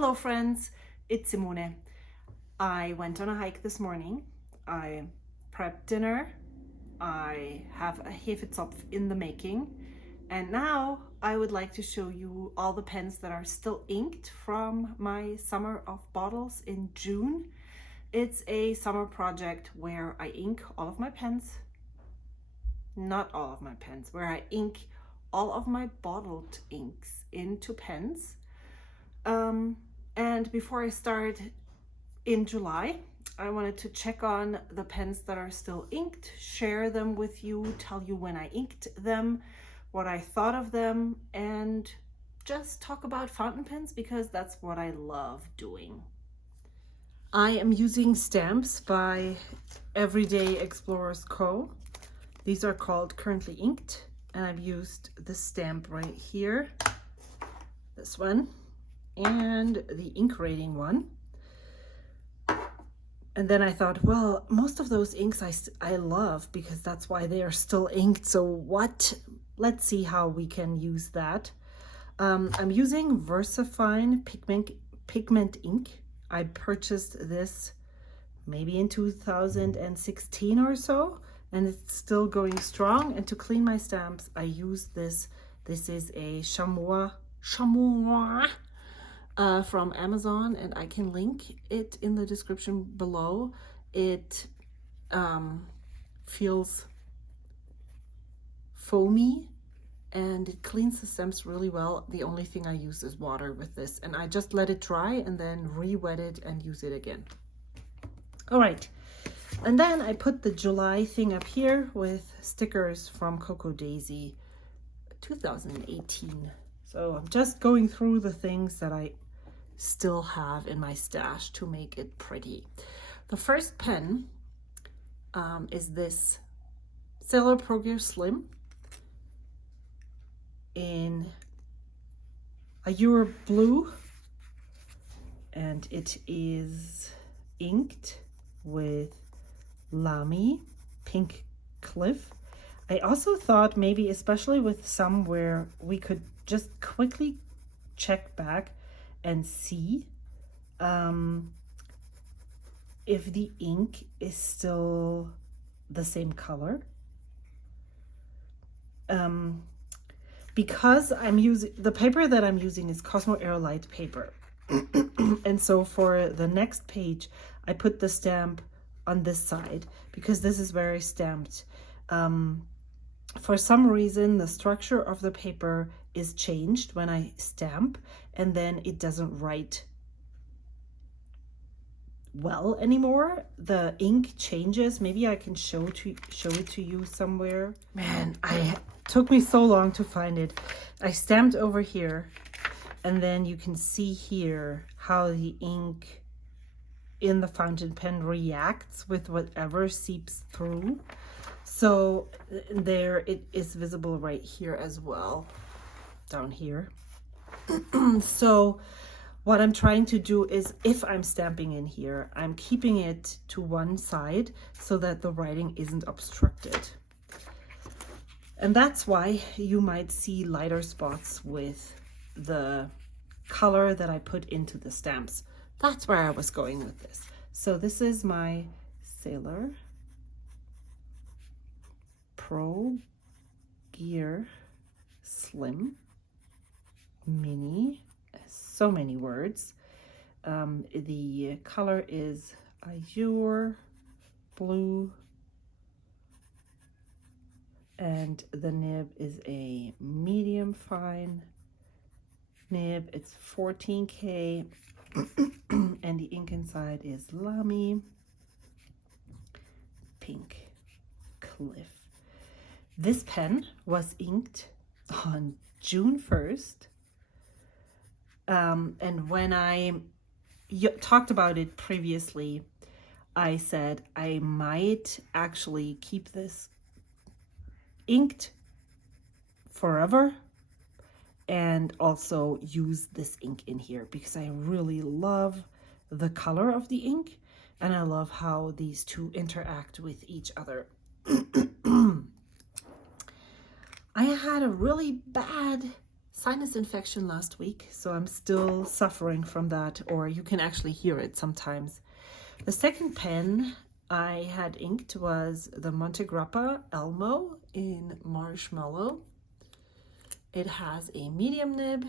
Hello friends, it's Simone. I went on a hike this morning. I prepped dinner. I have a Hefezopf in the making. And now I would like to show you all the pens that are still inked from my summer of bottles in June. It's a summer project where I ink all of my pens. Not all of my pens, where I ink all of my bottled inks into pens. And before I start in July, I wanted to check on the pens that are still inked, share them with you, tell you when I inked them, what I thought of them, and just talk about fountain pens because that's what I love doing. I am using stamps by Everyday Explorers Co. These are called Currently Inked, and I've used the stamp right here, this one, and the ink rating one. And then I thought, well, most of those inks I love because that's why they are still inked. So let's see how we can use that. I'm using VersaFine pigment ink. I purchased this maybe in 2016 or so, and it's still going strong. And to clean my stamps, I use this. This is a chamois from Amazon, and I can link it in the description below. It feels foamy and it cleans the stamps really well. The only thing I use is water with this, and I just let it dry and then re-wet it and use it again. All right, and then I put the July thing up here with stickers from Coco Daisy 2018. So I'm just going through the things that I still have in my stash to make it pretty. The first pen is this Sailor Pro Gear Slim in Azure Blue, and it is inked with Lamy Pink Cliff. I also thought maybe, especially with some where we could just quickly check back and see if the ink is still the same color. Because I'm using the paper that I'm using is Cosmo Aerolite paper. And so for the next page, I put the stamp on this side because this is where I stamped. For some reason, the structure of the paper is changed when I stamp, and then it doesn't write well anymore. The ink changes. Maybe I can show it to you somewhere. Man, it took me so long to find it. I stamped over here, and then you can see here how the ink in the fountain pen reacts with whatever seeps through. So there it is visible right here as well, down here. So what I'm trying to do is, if I'm stamping in here, I'm keeping it to one side so that the writing isn't obstructed. And that's why you might see lighter spots with the color that I put into the stamps. That's where I was going with this. So this is my Sailor Pro Gear Slim Mini. So many words. The color is Azure Blue, and the nib is a medium fine nib. It's 14K, and the ink inside is Lamy Pink Cliff. This pen was inked on June 1st. And when I talked about it previously, I said I might actually keep this inked forever and also use this ink in here because I really love the color of the ink and I love how these two interact with each other. I had a really bad sinus infection last week, so I'm still suffering from that, or you can actually hear it sometimes. The second pen I had inked was the Montegrappa Elmo in Marshmallow. It has a medium nib,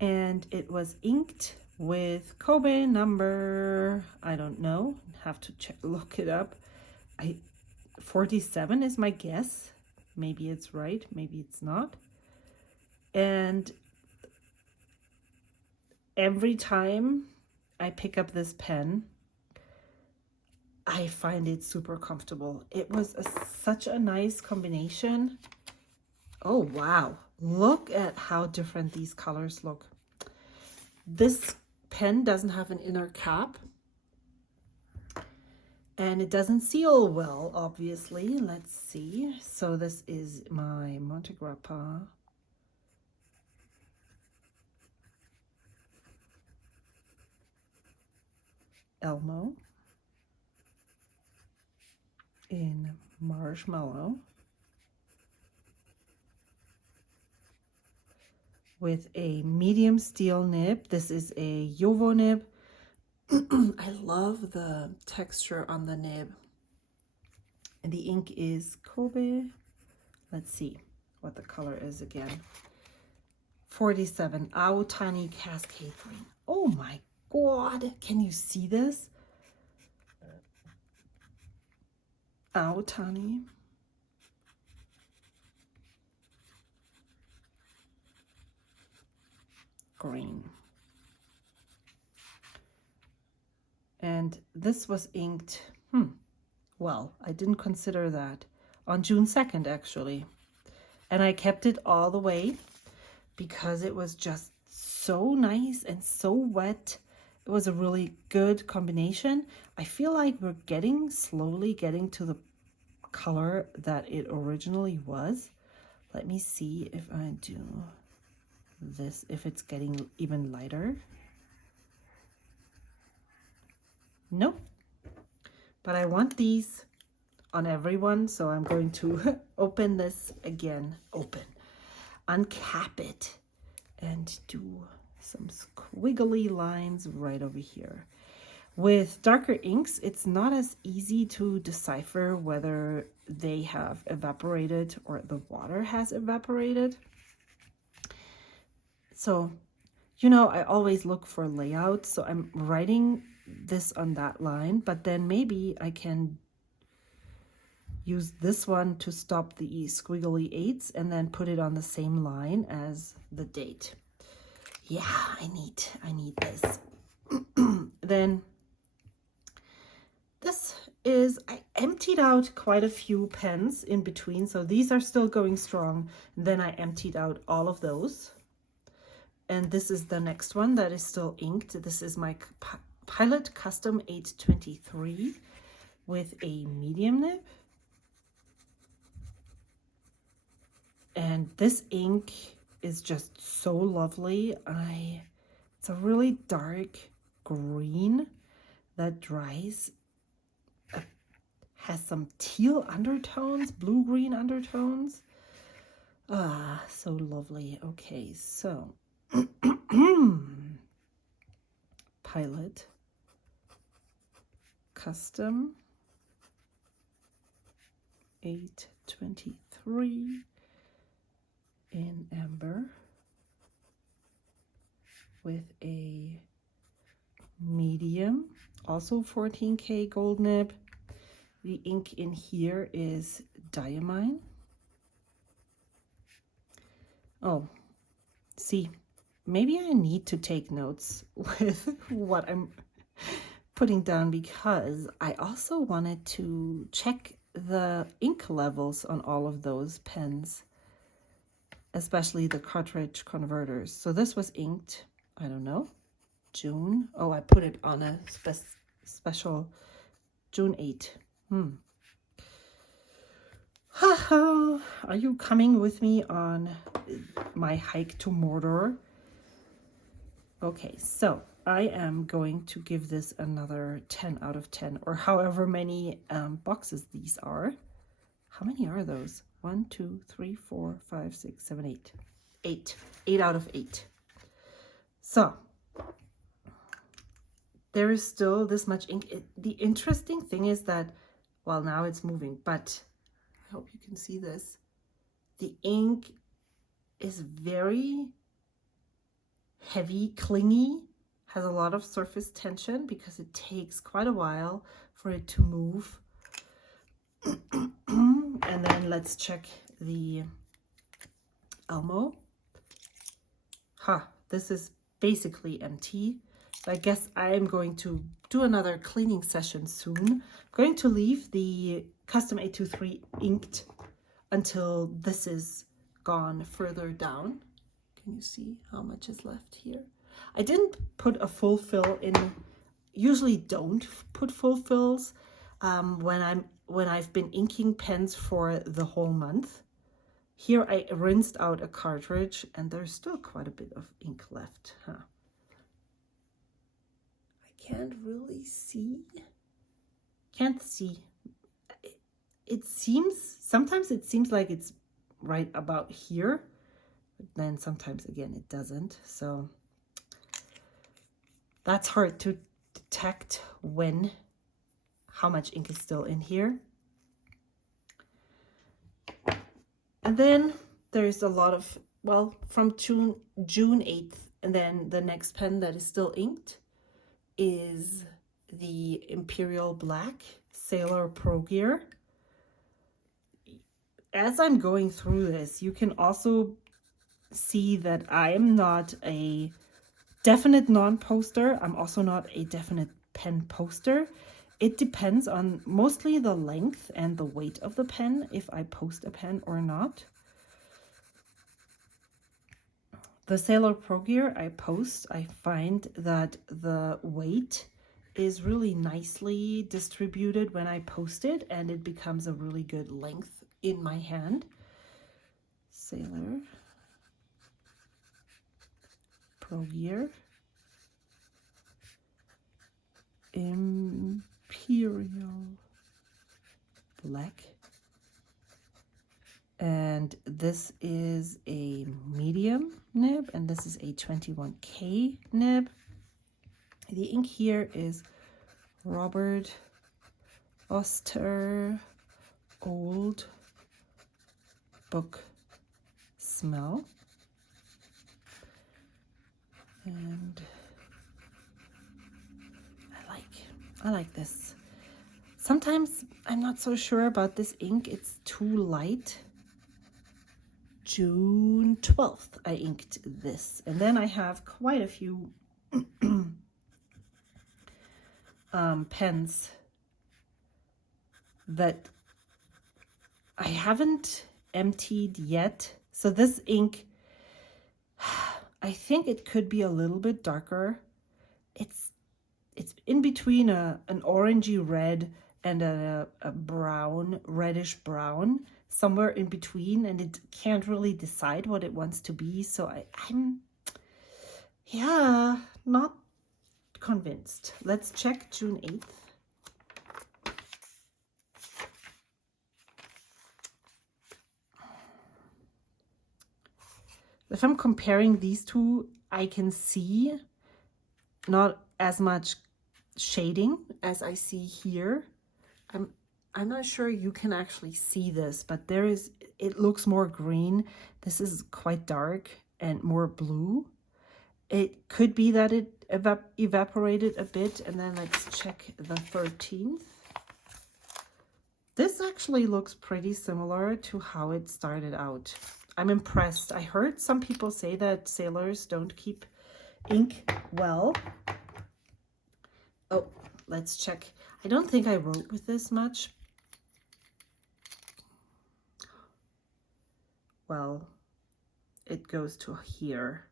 and it was inked with Kobe number, I don't know, have to look it up. 47 is my guess. Maybe it's right, maybe it's not. And every time I pick up this pen, I find it super comfortable. It was such a nice combination. Oh, wow. Look at how different these colors look. This pen doesn't have an inner cap. And it doesn't seal well, obviously. Let's see. So this is my Montegrappa Elmo in Marshmallow with a medium steel nib. This is a Jowo nib. I love the texture on the nib. And the ink is Kobe. Let's see what the color is again. 47, Ao Tani Cascade Green. Oh my God, can you see this? Ao Tani. Green. And this was inked, well, I didn't consider that, on June 2nd actually. And I kept it all the way because it was just so nice and so wet. It was a really good combination. I feel like we're slowly getting to the color that it originally was. Let me see if I do this, if it's getting even lighter. Nope. But I want these on everyone, so I'm going to open this again. Uncap it, and do some squiggly lines right over here. With darker inks, it's not as easy to decipher whether they have evaporated or the water has evaporated. So, you know, I always look for layouts, so I'm writing this on that line, but then maybe I can use this one to stop the squiggly 8s and then put it on the same line as the date. Yeah, I need this. Then this is, I emptied out quite a few pens in between, so these are still going strong. Then I emptied out all of those. And this is the next one that is still inked. This is my Pilot Custom 823 with a medium nib. And this ink is just so lovely. It's a really dark green that dries. Has some teal undertones, blue-green undertones. Ah, so lovely. Okay, so Pilot Custom 823 in amber with a medium, also 14K gold nib. The ink in here is Diamine. Oh, see, maybe I need to take notes with what I'm putting down, because I also wanted to check the ink levels on all of those pens, especially the cartridge converters. So this was inked, I don't know, June. Oh, I put it on a special June 8. Haha, are you coming with me on my hike to Mordor? Okay, so I am going to give this another 10 out of 10, or however many boxes these are. How many are those? 1, 2, 3, 4, 5, 6, 7, 8. 8. 8 out of 8. So there is still this much ink. The interesting thing is that, well, now it's moving, but I hope you can see this. The ink is very heavy, clingy, has a lot of surface tension because it takes quite a while for it to move. And then let's check the Elmo. This is basically empty. So I guess I'm going to do another cleaning session soon. I'm going to leave the Custom 823 inked until this is gone further down. Can you see how much is left here? I didn't put a full fill in. Usually don't put full fills when I've been inking pens for the whole month. Here I rinsed out a cartridge and there's still quite a bit of ink left. I can't really see. Can't see. It seems, sometimes it seems like it's right about here, but then sometimes again it doesn't. So that's hard to detect how much ink is still in here. And then there's a lot of, well, from June 8th, and then the next pen that is still inked is the Imperial Black Sailor Pro Gear. As I'm going through this, you can also see that I am not a definite non-poster. I'm also not a definite pen poster. It depends on mostly the length and the weight of the pen, if I post a pen or not. The Sailor Pro Gear I post, I find that the weight is really nicely distributed when I post it, and it becomes a really good length in my hand. Sailor Pro Gear. Imperial Black, and this is a medium nib, and this is a 21K nib. The ink here is Robert Oster Old Book Smell, and I like this. Sometimes I'm not so sure about this ink. It's too light. June 12th I inked this. And then I have quite a few pens that I haven't emptied yet. So this ink, I think it could be a little bit darker. It's in between an orangey red and a brown, reddish brown, somewhere in between, and it can't really decide what it wants to be. So I'm not convinced. Let's check June 8th. If I'm comparing these two, I can see not as much shading as I see here. I'm not sure you can actually see this, but it looks more green. This is quite dark and more blue. It could be that it evaporated a bit. And then let's check the 13th. This actually looks pretty similar to how it started out. I'm impressed. I heard some people say that sailors don't keep ink well. Oh, let's check. I don't think I wrote with this much. Well, it goes to here.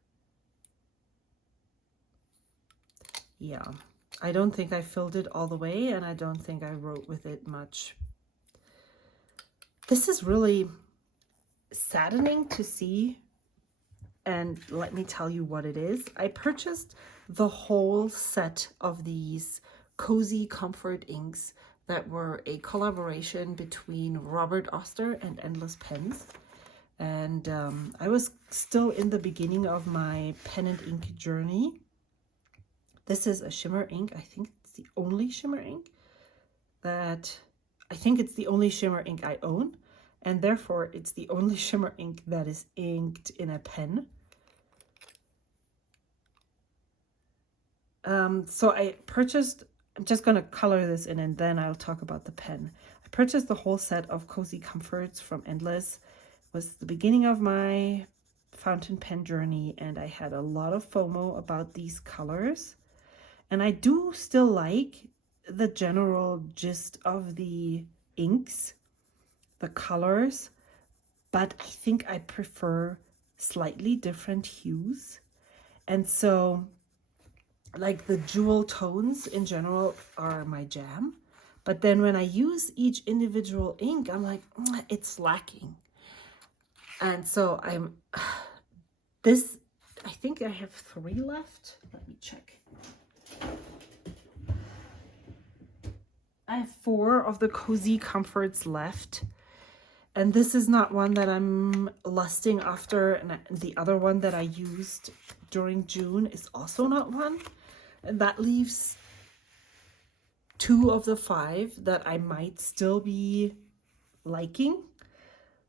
Yeah, I don't think I filled it all the way, and I don't think I wrote with it much. This is really saddening to see, and let me tell you what it is. I purchased the whole set of these Cozy Comfort inks that were a collaboration between Robert Oster and Endless Pens. And I was still in the beginning of my pen and ink journey. This is a shimmer ink. I think it's the only shimmer ink I own, and therefore it's the only shimmer ink that is inked in a pen. So I purchased, I'm just going to color this in and then I'll talk about the pen. I purchased the whole set of Cozy Comforts from Endless. It was the beginning of my fountain pen journey, and I had a lot of FOMO about these colors. And I do still like the general gist of the inks, the colors, but I think I prefer slightly different hues. And so like the jewel tones in general are my jam, but then when I use each individual ink, I'm like, it's lacking. And so I think I have 3 left. Let me check. I have 4 of the Cozy Comforts left. And this is not one that I'm lusting after. And the other one that I used during June is also not one. And that leaves 2 of the 5 that I might still be liking,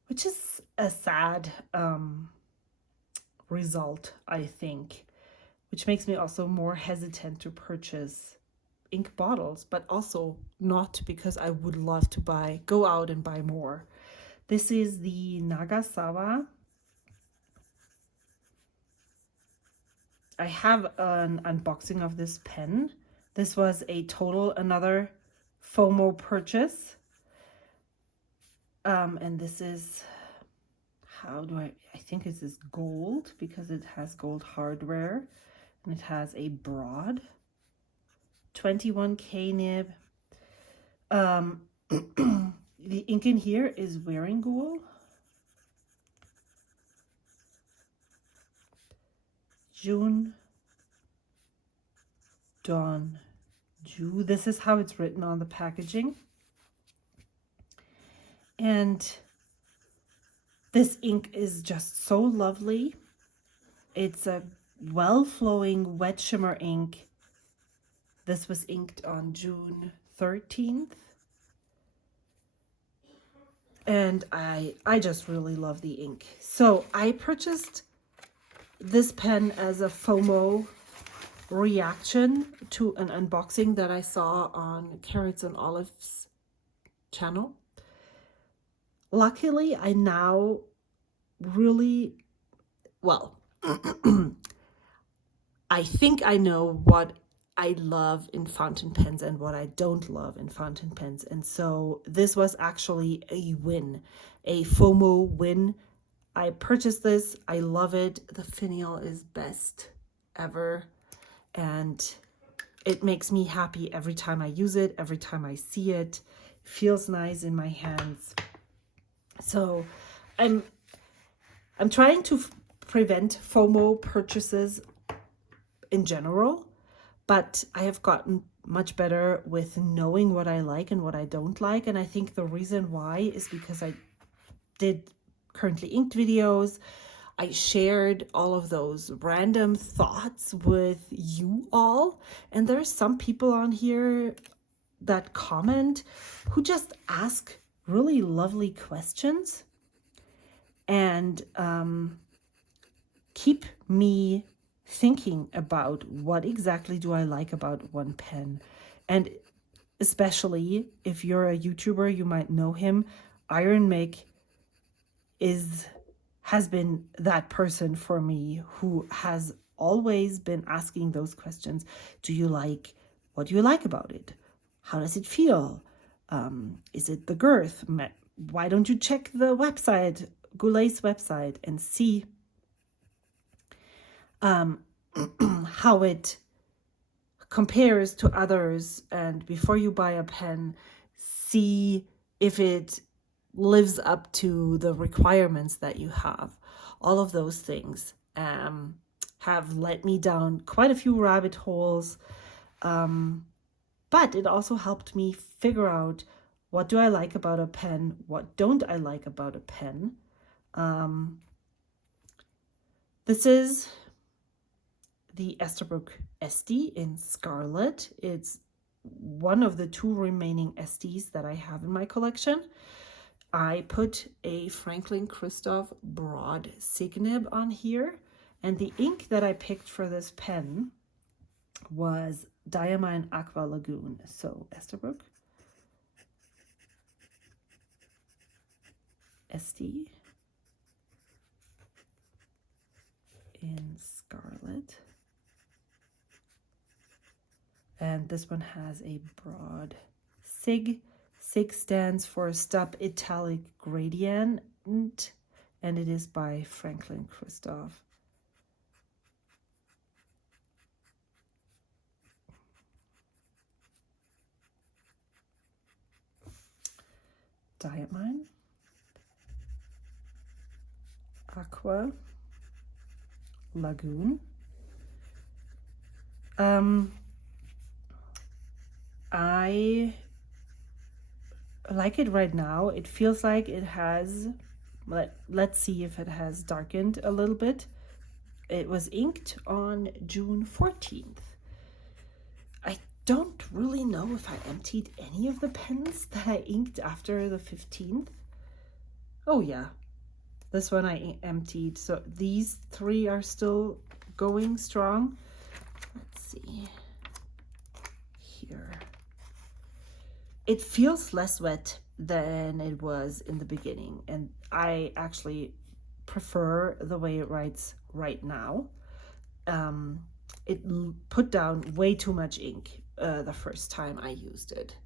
which is a sad result, I think, which makes me also more hesitant to purchase ink bottles, but also not because I would love to go out and buy more. This is the Nagasawa. I have an unboxing of this pen. This was another FOMO purchase. And this is, I think this is gold because it has gold hardware and it has a broad 21K nib. The ink in here is Wearingool. June, Dawn, Ju. This is how it's written on the packaging. And this ink is just so lovely. It's a well-flowing wet shimmer ink. This was inked on June 13th. And I just really love the ink. So I purchased this pen as a FOMO reaction to an unboxing that I saw on Carrots and Olives channel. Luckily, I now really, well, I think I know what I love in fountain pens and what I don't love in fountain pens. And so this was actually a win, a FOMO win. I purchased this. I love it. The finial is best ever. And it makes me happy every time I use it, every time I see it. It feels nice in my hands. So I'm trying to prevent FOMO purchases in general, but I have gotten much better with knowing what I like and what I don't like. And I think the reason why is because I did currently inked videos. I shared all of those random thoughts with you all. And there are some people on here that comment who just ask really lovely questions and keep me thinking about what exactly do I like about one pen. And especially if you're a YouTuber, you might know him. Iron Mick has been that person for me who has always been asking those questions. What do you like about it? How does it feel? Is it the girth? Why don't you check the website, Goulet's website, and see how it compares to others? And before you buy a pen, see if it lives up to the requirements that you have. All of those things have led me down quite a few rabbit holes, but it also helped me figure out what do I like about a pen, what don't I like about a pen. This is the Esterbrook SD in Scarlet. It's one of the 2 remaining SDs that I have in my collection. I put a Franklin Christoph broad sig nib on here, and the ink that I picked for this pen was Diamine Aqua Lagoon. So Esterbrook SD in Scarlet. And this one has a broad sig. Sig stands for Stop Italic Gradient, and it is by Franklin Christoph. Diamine Aqua Lagoon. I like it right now. It feels like it has, let's see if it has darkened a little bit. It was inked on June 14th. I don't really know if I emptied any of the pens that I inked after the 15th. Oh yeah, this one I emptied. So these 3 are still going strong. Let's see here. It feels less wet than it was in the beginning, and I actually prefer the way it writes right now. It put down way too much ink the first time I used it.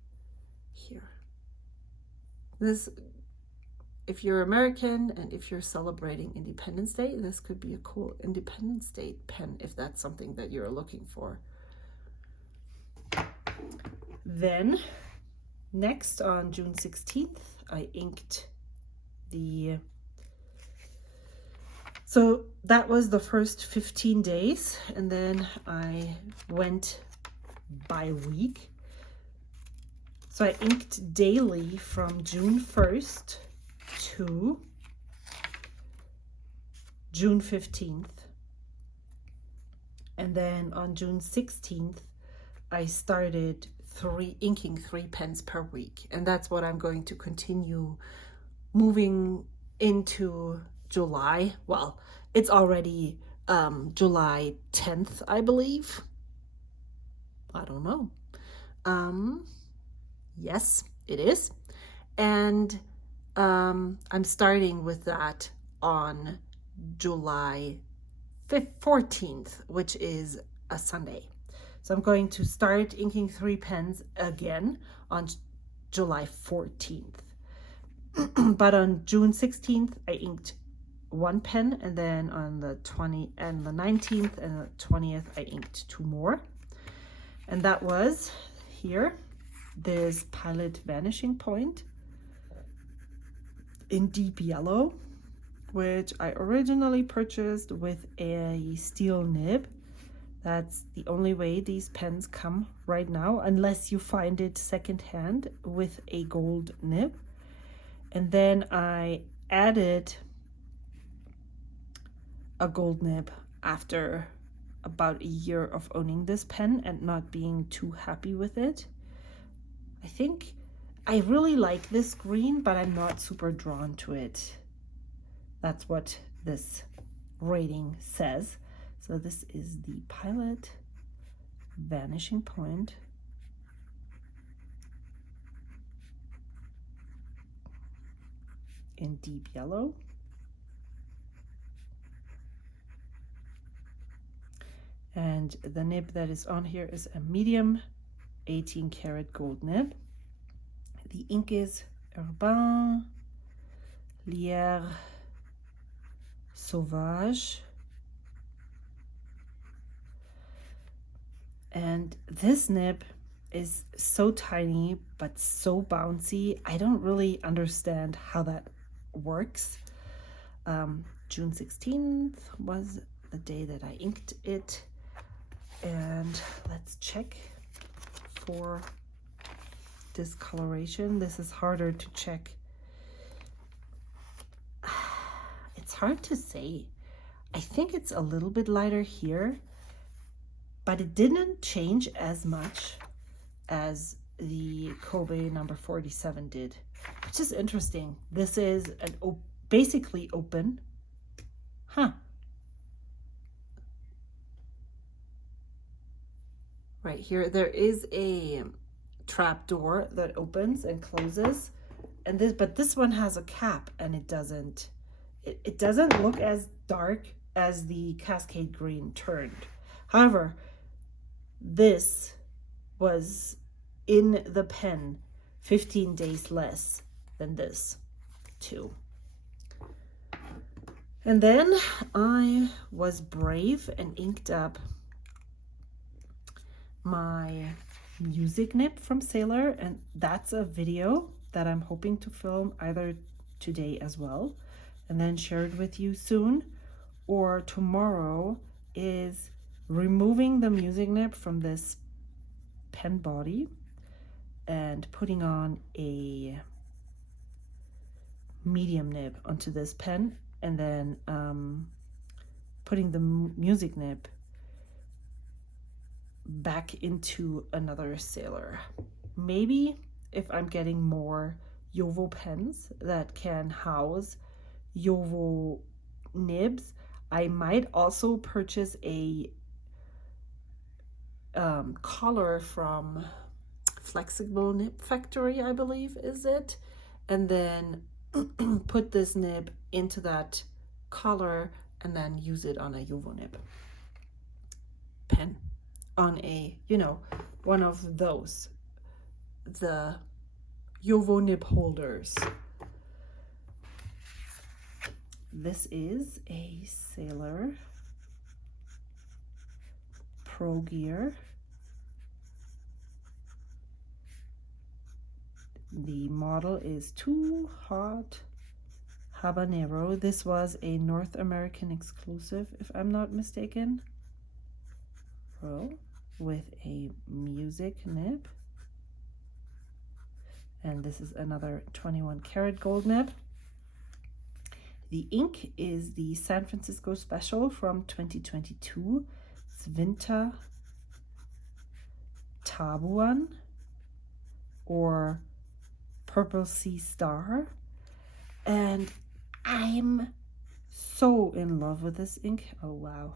Here. This, if you're American and if you're celebrating Independence Day, this could be a cool Independence Day pen if that's something that you're looking for. Then next, on June 16th, I inked the, so that was the first 15 days, and then I went by week. So I inked daily from June 1st to June 15th. And then on June 16th, I started inking 3 pens per week, and that's what I'm going to continue moving into July. Well, it's already July 10th, I believe. I don't know. Yes, it is. And I'm starting with that on July 14th, which is a Sunday. So I'm going to start inking 3 pens again on July 14th. But on June 16th, I inked 1 pen, and then on the 20th and the 19th and the 20th, I inked 2 more. And that was here, this Pilot Vanishing Point in deep yellow, which I originally purchased with a steel nib. That's the only way these pens come right now, unless you find it secondhand with a gold nib. And then I added a gold nib after about a year of owning this pen and not being too happy with it. I think I really like this green, but I'm not super drawn to it. That's what this rating says. So this is the Pilot Vanishing Point. In deep yellow. And the nib that is on here is a medium 18 karat gold nib. The ink is Urbain Lierre Sauvage. And this nib is so tiny but so bouncy. I don't really understand how that works. June 16th was the day that I inked it. And let's check for discoloration. This is harder to check. hard to say. I think it's a little bit lighter here, but it didn't change as much as the Kobe number 47 did, which is interesting. This is an basically open. Huh. Right here, there is a trap door that opens and closes, and but this one has a cap, and it doesn't look as dark as the Cascade Green turned. However, this was in the pen 15 days less than this too. And then I was brave and inked up my music nib from Sailor, and that's a video that I'm hoping to film either today as well and then share it with you soon, or tomorrow, is removing the music nib from this pen body and putting on a medium nib onto this pen, and then putting the music nib back into another Sailor. Maybe if I'm getting more Jowo pens that can house Jowo nibs, I might also purchase a collar from Flexible Nib Factory, I believe is it, and then put this nib into that collar and then use it on a Jowo nib pen, on a, you know, one of those, the Jowo nib holders. This is a Sailor Pro Gear. The model is Too Hot Habanero. This was a North American exclusive, if I'm not mistaken. Pro with a music nib. And this is another 21 karat gold nib. The ink is the San Francisco Special from 2022. It's Winter Tabuan or Purple Sea Star. And I'm so in love with this ink. Oh wow.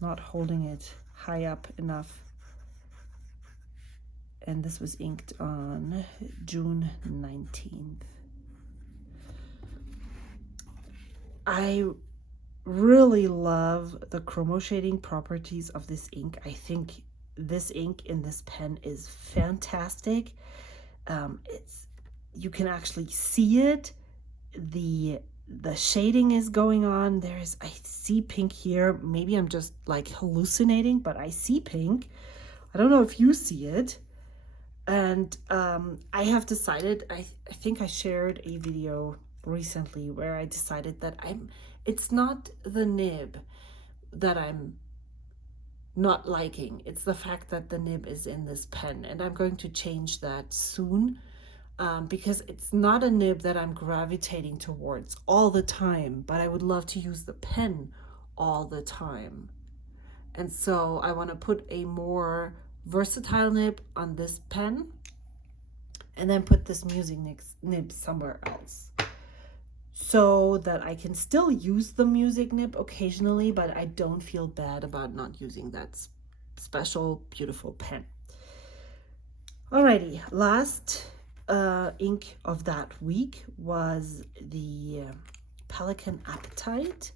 Not holding it high up enough. And this was inked on June 19th. I really love the chromo shading properties of this ink. I think this ink in this pen is fantastic. You can actually see it. The shading is going on. I see pink here. Maybe I'm just like hallucinating, but I see pink. I don't know if you see it. And I have decided, I think I shared a video recently where I decided that it's not the nib that I'm not liking. It's the fact that the nib is in this pen, and I'm going to change that soon, because it's not a nib that I'm gravitating towards all the time, but I would love to use the pen all the time. And so I want to put a more versatile nib on this pen and then put this music nib somewhere else, so that I can still use the music nib occasionally, but I don't feel bad about not using that special, beautiful pen. Alrighty, last ink of that week was the Pelikan Apatite,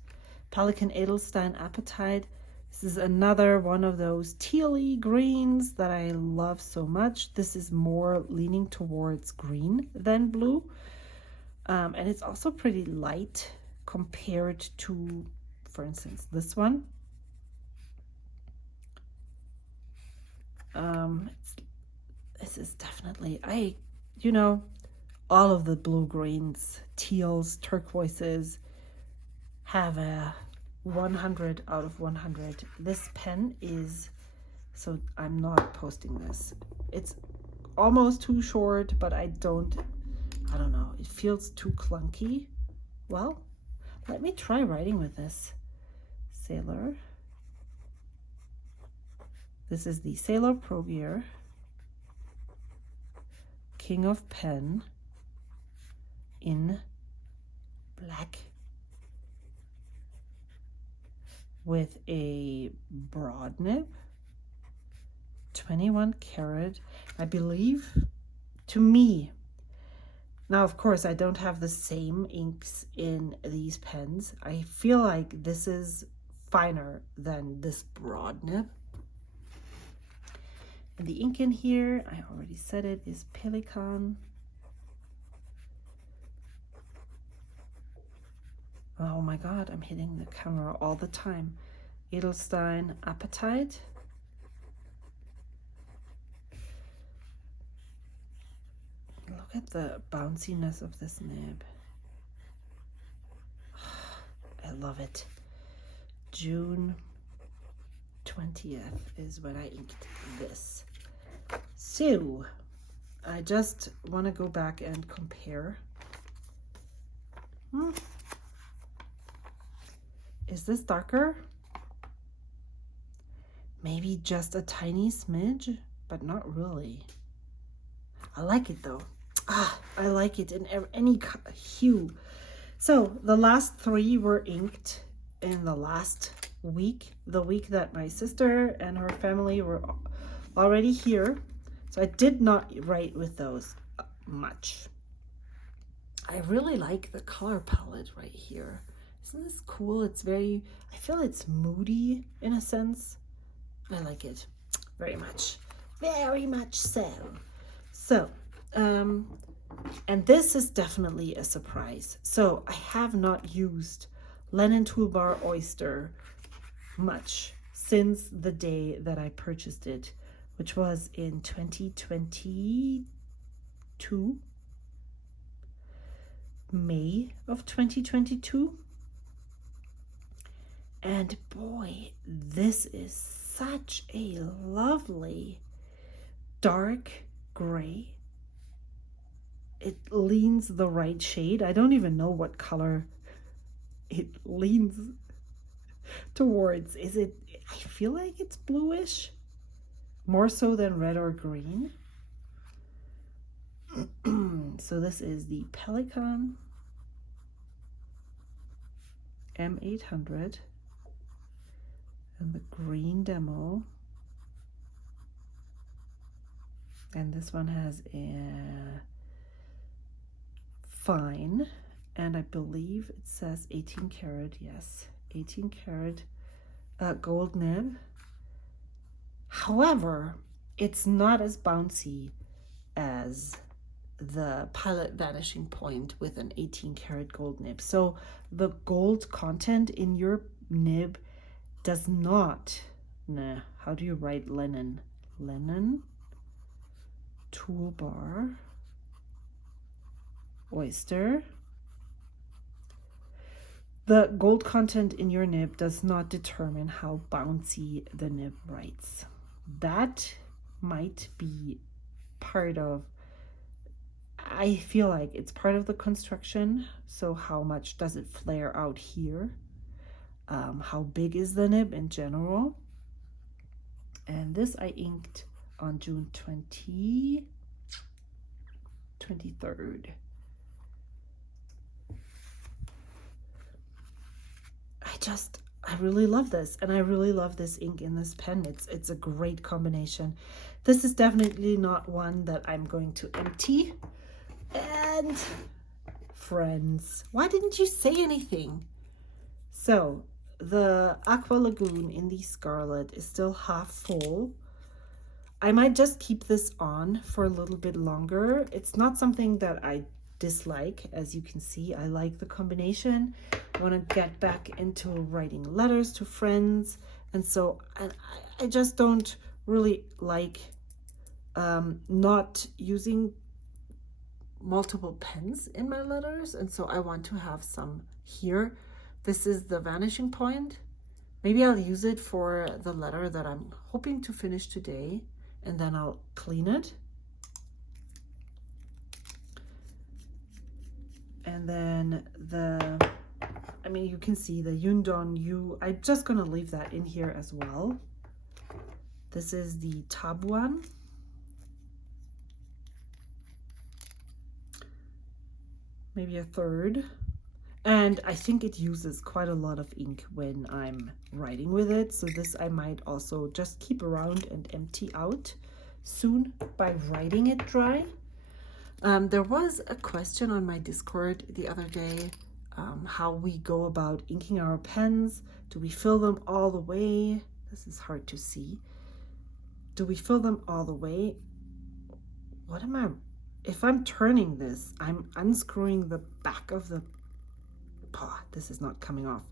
Pelikan Edelstein Apatite. This is another one of those tealy greens that I love so much. This is more leaning towards green than blue. And it's also pretty light compared to, for instance, this one. This is definitely, all of the blue greens, teals, turquoises have a 100 out of 100. This pen is, so I'm not posting this. It's almost too short, but I don't know. It feels too clunky. Well, Let me try writing with this. Sailor. This is the Sailor Pro Gear. King of Pen in black with a broad nib, 21 karat, I believe, to me. Now, of course, I don't have the same inks in these pens. I feel like this is finer than this broad nib. And the ink in here, I already said it, is Pelikan. Oh my God, I'm hitting the camera all the time. Edelstein Apatite. Look at the bounciness of this nib. I love it. June 20th is when I inked this. So, I just want to go back and compare. Is this darker? Maybe just a tiny smidge, but not really. I like it though. I like it in any hue. So the last 3 were inked in the last week, the week that my sister and her family were already here. So I did not write with those much. I really like the color palette right here. Isn't this cool? It's very, I feel it's moody in a sense. I like it very much. Very much so. So, and this is definitely a surprise. So I have not used Linen Toolbar Oyster much since the day that I purchased it, which was in 2022, May of 2022. And boy, this is such a lovely dark gray. It leans the right shade. I don't even know what color it leans towards. Is it, I feel like it's bluish, more so than red or green. So this is the Pelikan M800 and the green demo. And this one has a fine, and I believe it says 18 karat. Yes, 18 karat gold nib. However, it's not as bouncy as the Pilot Vanishing Point with an 18 karat gold nib. So the gold content in your nib does not, how do you write linen? Linen Toolbar Oyster. The gold content in your nib does not determine how bouncy the nib writes. That might be part of, I feel like it's part of the construction. So how much does it flare out here? How big is the nib in general? And this I inked on June 23rd. I really love this, and I really love this ink in this pen. It's a great combination. This is definitely not one that I'm going to empty. And friends, why didn't you say anything? So the Aqua Lagoon in the Scarlet is still half full. I might just keep this on for a little bit longer. It's not something that I dislike. As you can see, I like the combination. I want to get back into writing letters to friends, and so I just don't really like not using multiple pens in my letters, and so I want to have some here. This is the Vanishing Point. Maybe I'll use it for the letter that I'm hoping to finish today, and then I'll clean it. And then I mean, you can see the Yundon Yu. I'm just gonna leave that in here as well. This is the tub one. Maybe a third. And I think it uses quite a lot of ink when I'm writing with it. So this I might also just keep around and empty out soon by writing it dry. There was a question on my Discord the other day, how we go about inking our pens. Do we fill them all the way? This is hard to see. Do we fill them all the way? What am I, if I'm turning this, I'm unscrewing the back of the, oh, this is not coming off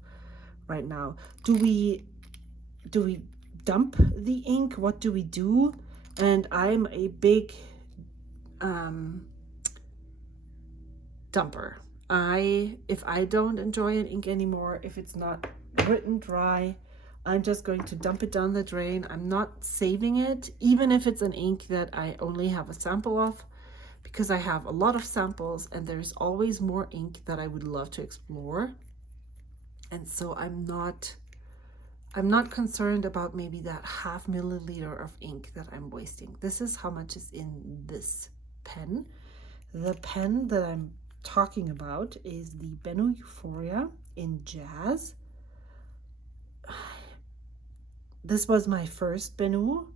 right now. Do we dump the ink? What do we do? And I'm a big dumper. If I don't enjoy an ink anymore, if it's not written dry, I'm just going to dump it down the drain. I'm not saving it, even if it's an ink that I only have a sample of, because I have a lot of samples and there's always more ink that I would love to explore. And so I'm not concerned about maybe that ½ milliliter of ink that I'm wasting. This is how much is in this pen. The pen that I'm talking about is the Benu Euphoria in Jazz. This was my first Benu,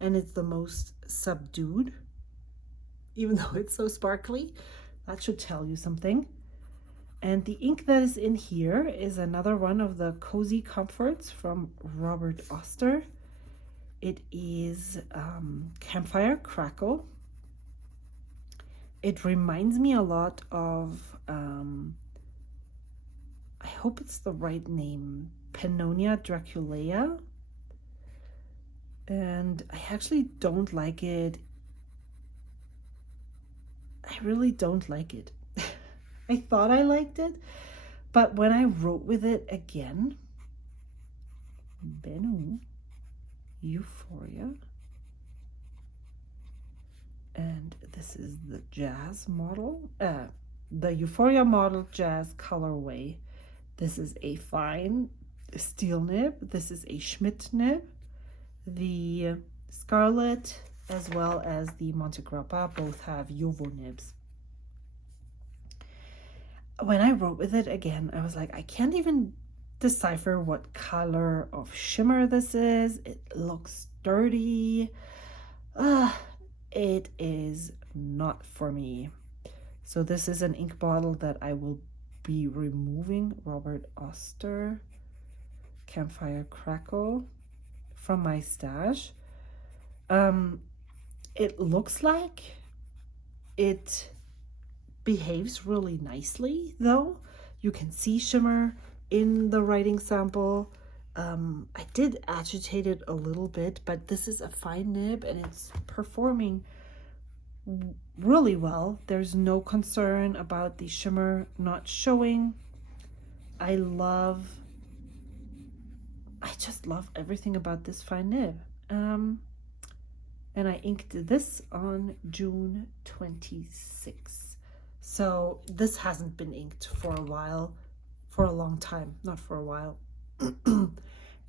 and it's the most subdued, even though it's so sparkly. That should tell you something. And the ink that is in here is another one of the Cozy Comforts from Robert Oster. It is Campfire Crackle. It reminds me a lot of, I hope it's the right name, Pannonia Draculea. And I actually don't like it. I really don't like it. I thought I liked it, but when I wrote with it again, Benu Euphoria, and this is the Jazz model, the Euphoria model Jazz colorway. This is a fine steel nib. This is a Schmidt nib. The Scarlet as well as the Montegrappa both have Jowo nibs. When I wrote with it again, I was like, I can't even decipher what color of shimmer this is. It looks dirty. It is not for me. So this is an ink bottle that I will be removing. Robert Oster Campfire Crackle from my stash. It looks like it behaves really nicely, though. You can see shimmer in the writing sample. I did agitate it a little bit, but this is a fine nib and it's performing really well. There's no concern about the shimmer not showing. I just love everything about this fine nib. And I inked this on June 26th. So this hasn't been inked for a while, for a long time, not for a while.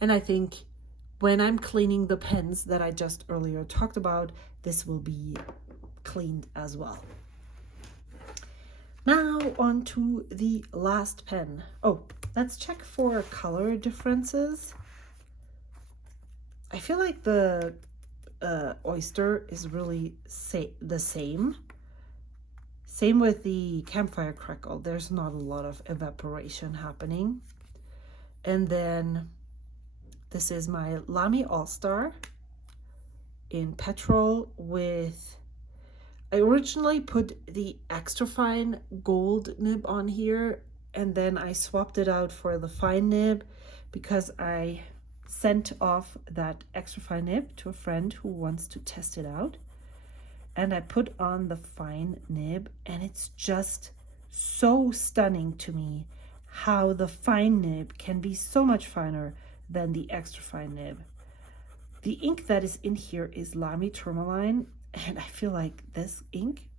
And I think when I'm cleaning the pens that I just earlier talked about, this will be cleaned as well. Now on to the last pen. Oh, let's check for color differences. I feel like the Oyster is really the same. Same with the Campfire Crackle. There's not a lot of evaporation happening. And then this is my Lamy All-Star in Petrol with, I originally put the extra fine gold nib on here, and then I swapped it out for the fine nib because I sent off that extra fine nib to a friend who wants to test it out. And I put on the fine nib, and it's just so stunning to me how the fine nib can be so much finer than the extra fine nib. The ink that is in here is Lamy Tourmaline, and I feel like this ink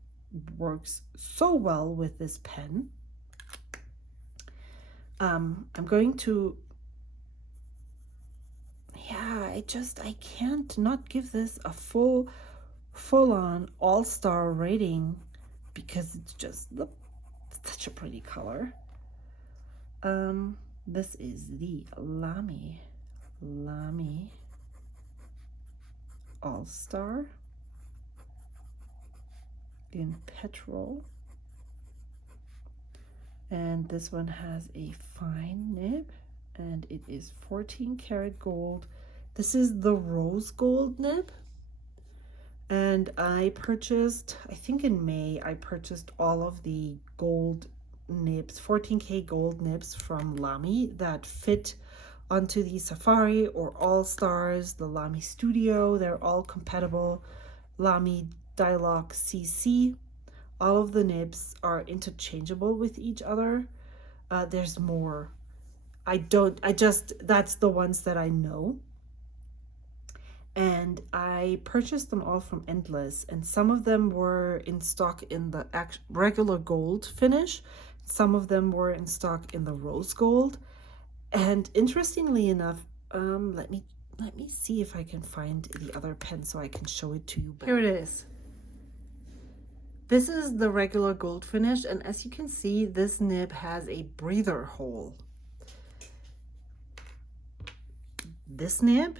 works so well with this pen. I'm going to, yeah, I can't not give this a full-on all-star rating because it's just such a pretty color. This is the Lamy All-Star in petrol, and this one has a fine nib, and it is 14 karat gold. This is the rose gold nib, and I purchased, I think in May, I purchased all of the gold nibs, 14K gold nibs from Lamy that fit onto the Safari or All Stars, the Lamy Studio. They're all compatible. Lamy Dialog CC. All of the nibs are interchangeable with each other. There's more. That's the ones that I know. And I purchased them all from Endless, and some of them were in stock in the regular gold finish. Some of them were in stock in the rose gold. And interestingly enough, let me see if I can find the other pen so I can show it to you better. Here it is. This is the regular gold finish, and as you can see, this nib has a breather hole. This nib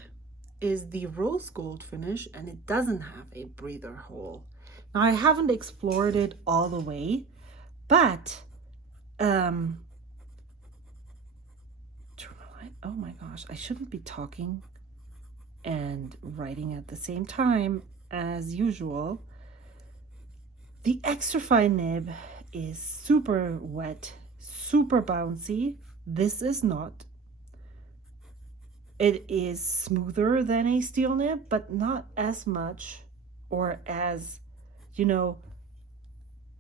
is the rose gold finish, and it doesn't have a breather hole. Now, I haven't explored it all the way, but oh my gosh, I shouldn't be talking and writing at the same time as usual. The extra fine nib is super wet, super bouncy. This is not. It is smoother than a steel nib, but not as much or as, you know,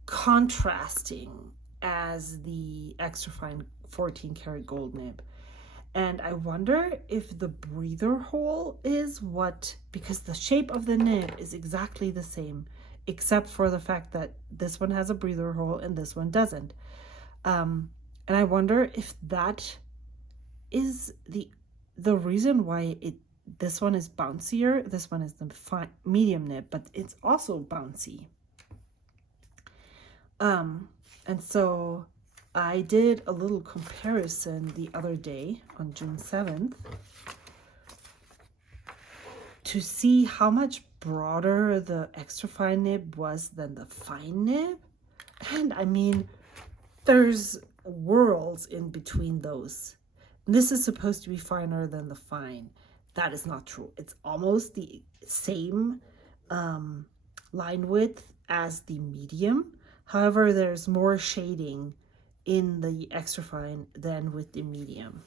contrasting as the extra fine 14 karat gold nib. And I wonder if the breather hole is what, because the shape of the nib is exactly the same, except for the fact that this one has a breather hole and this one doesn't. And I wonder if that is the reason why this one is bouncier. This one is the medium nib, but it's also bouncy. And so I did a little comparison the other day on June 7th to see how much broader the extra fine nib was than the fine nib. And I mean, there's worlds in between those. This is supposed to be finer than the fine. That is not true. It's almost the same line width as the medium. However, there's more shading in the extra fine than with the medium.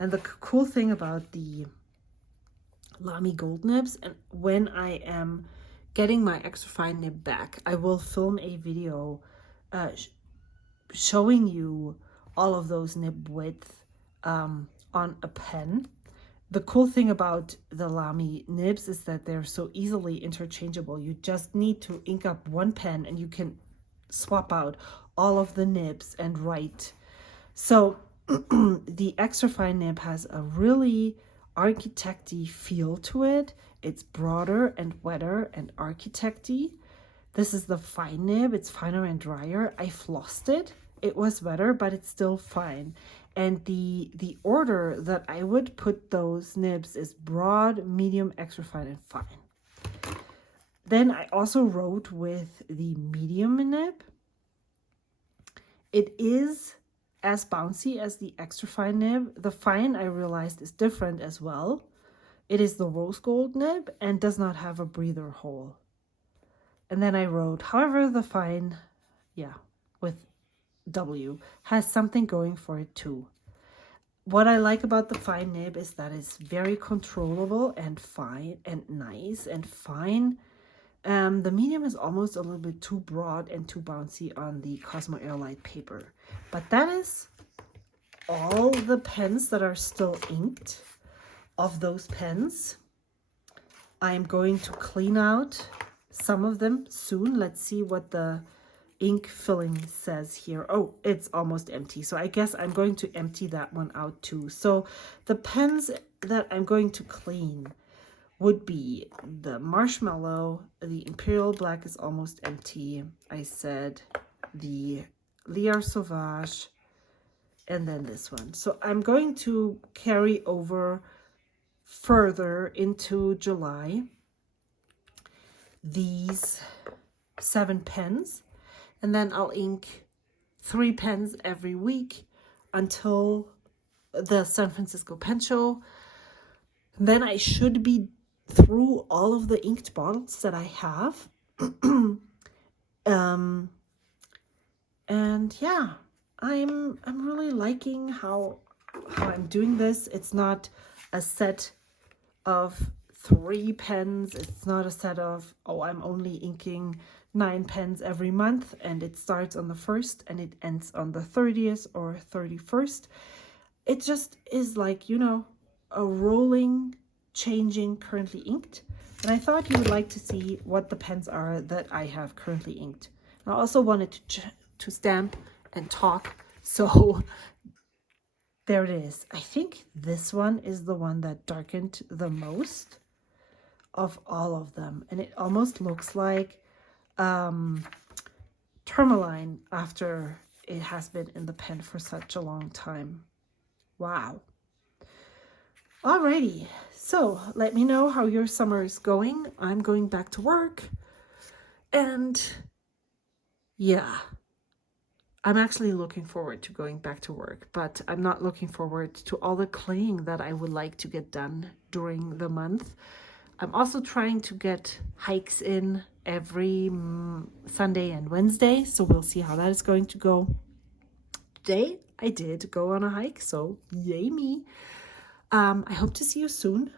And the cool thing about the Lamy gold nibs, and when I am getting my extra fine nib back, I will film a video showing you all of those nib width on a pen. The cool thing about the Lamy nibs is that they're so easily interchangeable. You just need to ink up one pen and you can swap out all of the nibs and write. So the extra fine nib has a really architect-y feel to it. It's broader and wetter and architect-y. This is the fine nib. It's finer and drier. I flossed it. It was wetter, but it's still fine. And the order that I would put those nibs is broad, medium, extra fine, and fine. Then I also wrote with the medium nib. It is as bouncy as the extra fine nib. The fine, I realized, is different as well. It is the rose gold nib and does not have a breather hole. And then I wrote, however, the fine, with W, has something going for it too. What I like about the fine nib is that it's very controllable and fine and nice and fine. The medium is almost a little bit too broad and too bouncy on the Cosmo Airlight paper. But that is all the pens that are still inked of those pens. I'm going to clean out some of them soon. Let's see what the ink filling says here. Oh, it's almost empty. So I guess I'm going to empty that one out too. So the pens that I'm going to clean would be the Marshmallow, the Imperial Black is almost empty. I said the Liar Sauvage, and then this one. So I'm going to carry over further into July these 7 pens, and then I'll ink 3 pens every week until the San Francisco Pen Show. Then I should be through all of the inked bottles that I have. And yeah, I'm really liking how I'm doing this. It's not a set of 3 pens. It's not a set of, oh, I'm only inking 9 pens every month and it starts on the 1st and it ends on the 30th or 31st. It just is like, you know, a rolling, changing, currently inked. And I thought you would like to see what the pens are that I have currently inked. I also wanted to stamp and talk, so there it is. I think this one is the one that darkened the most of all of them, and it almost looks like tourmaline after it has been in the pen for such a long time. Wow. Alrighty, so let me know how your summer is going. I'm going back to work, and yeah, I'm actually looking forward to going back to work, but I'm not looking forward to all the cleaning that I would like to get done during the month. I'm also trying to get hikes in every Sunday and Wednesday, so we'll see how that is going to go. Today, I did go on a hike, so yay me. I hope to see you soon.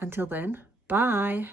Until then, bye.